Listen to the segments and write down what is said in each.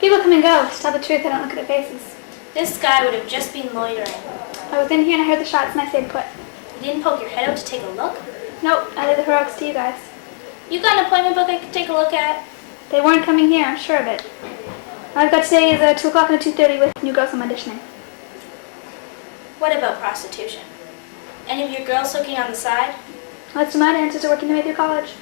People come and go. To tell the truth, I don't look at their faces. This guy would have just been loitering. I was in here and I heard the shots and I stayed put. You didn't poke your head out to take a look? Nope, I leave the heroics to you guys. You got an appointment book I could take a look at? They weren't coming here, I'm sure of it. All I've got today is a 2 o'clock and a 2:30 with new girls I'm auditioning. What about prostitution? Any of your girls hooking on the side? Let's do my dancers are working their way through college.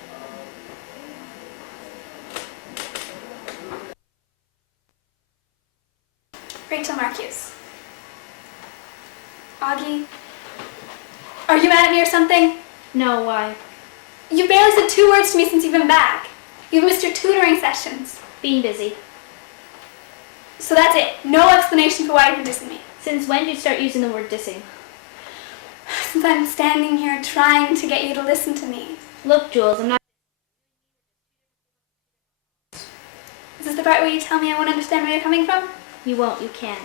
Rachel Marcuse. Augie, are you mad at me or something? No, why? You barely said 2 words to me since you've been back. You've missed your tutoring sessions. Being busy. So that's it. No explanation for why you've been dissing me. Since when did you start using the word dissing? Since I'm standing here trying to get you to listen to me. Look, Jules, I'm not... Is this the part where you tell me I won't understand where you're coming from? You won't, you can't.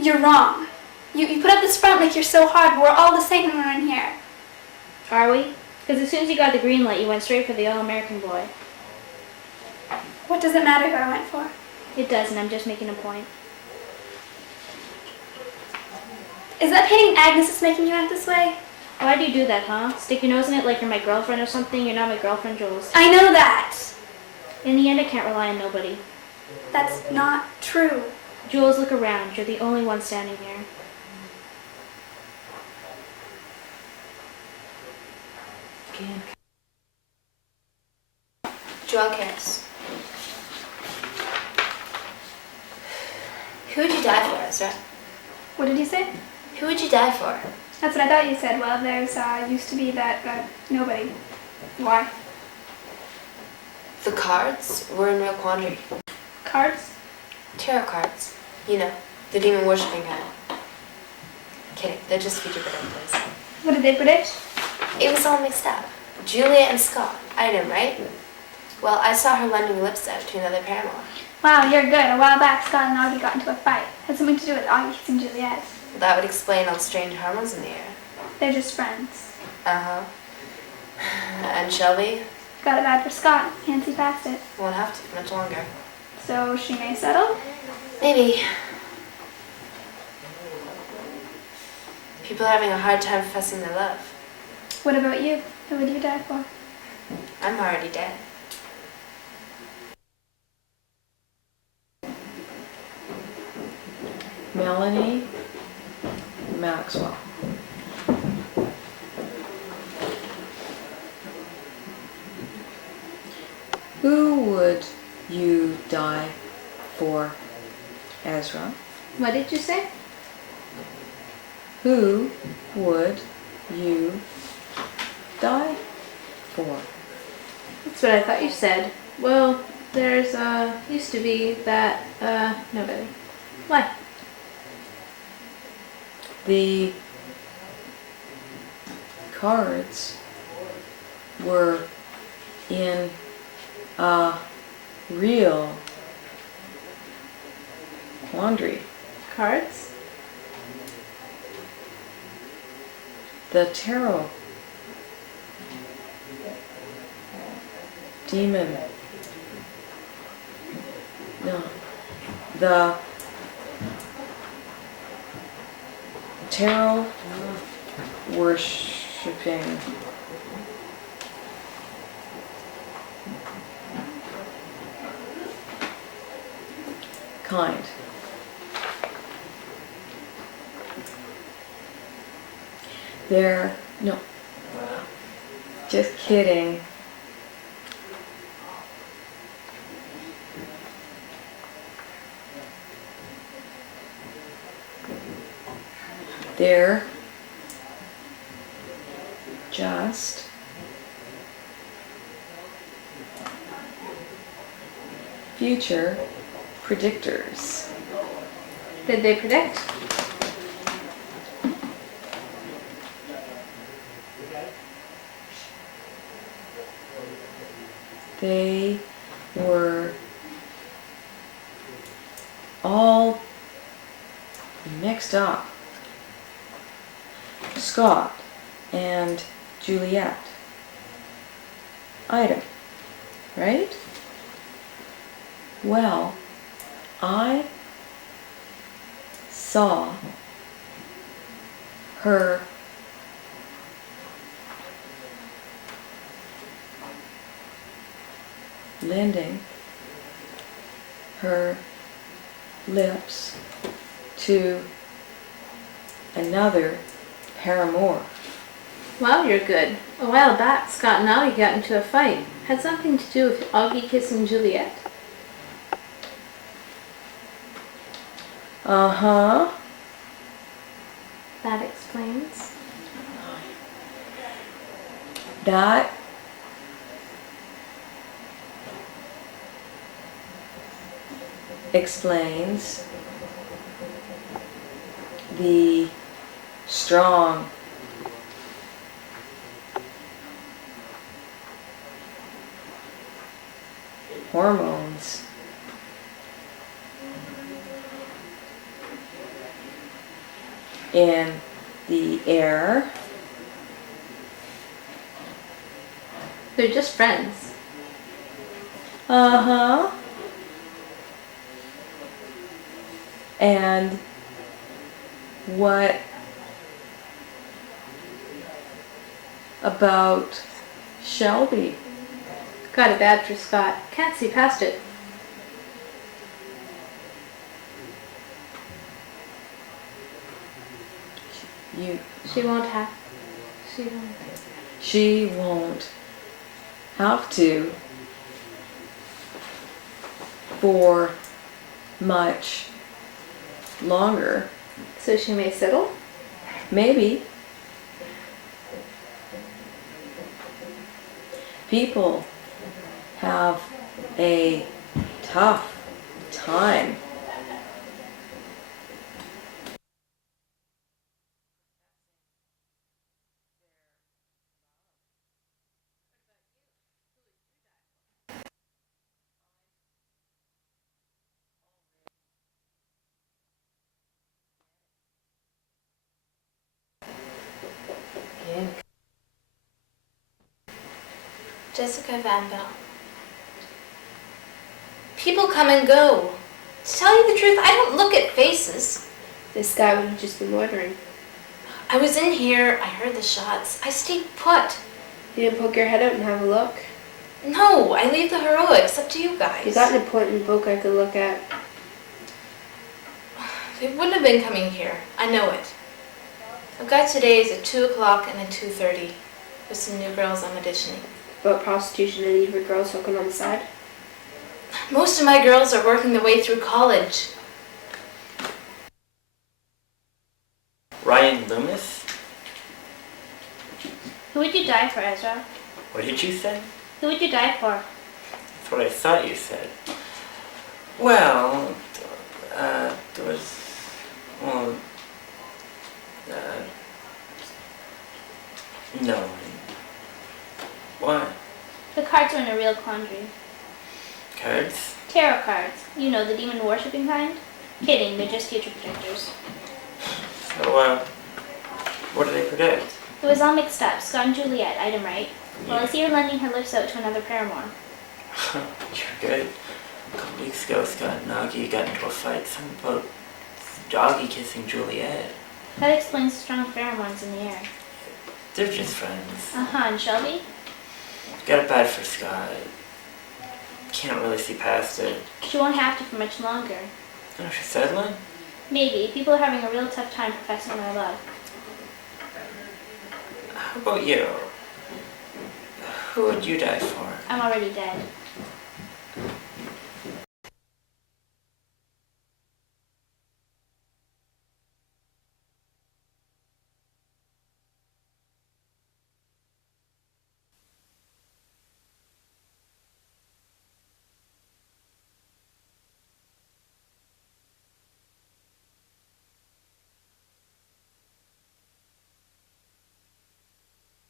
You're wrong. You put up this front like you're so hard, but we're all the same when we're in here. Are we? Because as soon as you got the green light, you went straight for the All-American boy. What does it matter who I went for? It doesn't, I'm just making a point. Is that painting Agnes that's making you act this way? Why do you do that, huh? Stick your nose in it like you're my girlfriend or something? You're not my girlfriend, Jules. I know that. In the end, I can't rely on nobody. That's not true. Jules, look around. You're the only one standing here. Joelle Karras. Who would you die for, Ezra? What did you say? Who would you die for? That's what I thought you said. Well, there's used to be that nobody. Why? The cards were in real quandary. Cards? Tarot cards. You know, the demon worshipping kind. Kidding, they're just future predictors. What did they predict? It was all mixed up. Juliet and Scott. Item, right? Well, I saw her lending lips out to another paramour. Wow, you're good. A while back, Scott and Augie got into a fight. Had something to do with Augie kissing Juliet. Well, that would explain all the strange hormones in the air. They're just friends. Uh-huh. And Shelby? Got it bad for Scott. Can't see past it. Won't have to much longer. So she may settle? Maybe. People are having a hard time professing their love. What about you? Who would you die for? I'm already dead. Melanie, Maxwell. Who would you die for, Ezra? What did you say? Who would you die for? That's what I thought you said. Well, there's, used to be that, nobody. Why? The cards were in a real quandary. Cards? The tarot demon. No. The tarot worshipping kind. No, just kidding. They're just future predictors. Did they predict? They were all mixed up. Scott and Juliet. Item, right? Well, I saw her lending her lips to another paramour. Wow, you're good. A while back, Scott and Augie got into a fight. Had something to do with Augie kissing Juliet. Uh-huh. That explains. That explains the strong hormones in the air. They're just friends. Uh-huh. And what about Shelby? Got it bad for Scott. Can't see past it. You She won't have. She won't. She won't have to for much longer. So she may settle? Maybe. People have a tough time Jessyca Van Belle. People come and go. To tell you the truth, I don't look at faces. This guy would have just been loitering. I was in here, I heard the shots. I stayed put. You didn't poke your head out and have a look? No, I leave the heroics up to you guys. You got an important book I could look at. They wouldn't have been coming here. I know it. I've got today's at 2 o'clock and at 2:30 with some new girls I'm auditioning. About prostitution and even girls hooking on the side. Most of my girls are working their way through college. Ryan Loomis? Who would you die for, Ezra? What did you say? Who would you die for? That's what I thought you said. Well, there was, well, no one. What? The cards are in a real quandary. Cards? Tarot cards. You know, the demon worshipping kind? Kidding, they're just future predictors. So, what do they predict? It was all mixed up. Scott and Juliet, item right. Well, I see her lending her lips out to another paramour. You're good. A couple weeks ago, Scott and Augie got into a fight. Something about Augie kissing Juliet. That explains the strong pheromones in the air. They're just friends. Uh-huh, and Shelby? Got it bad for Scott. Can't really see past it. She won't have to for much longer. Oh, she's settling? Maybe. People are having a real tough time professing their love. How about you? Who would you die for? I'm already dead.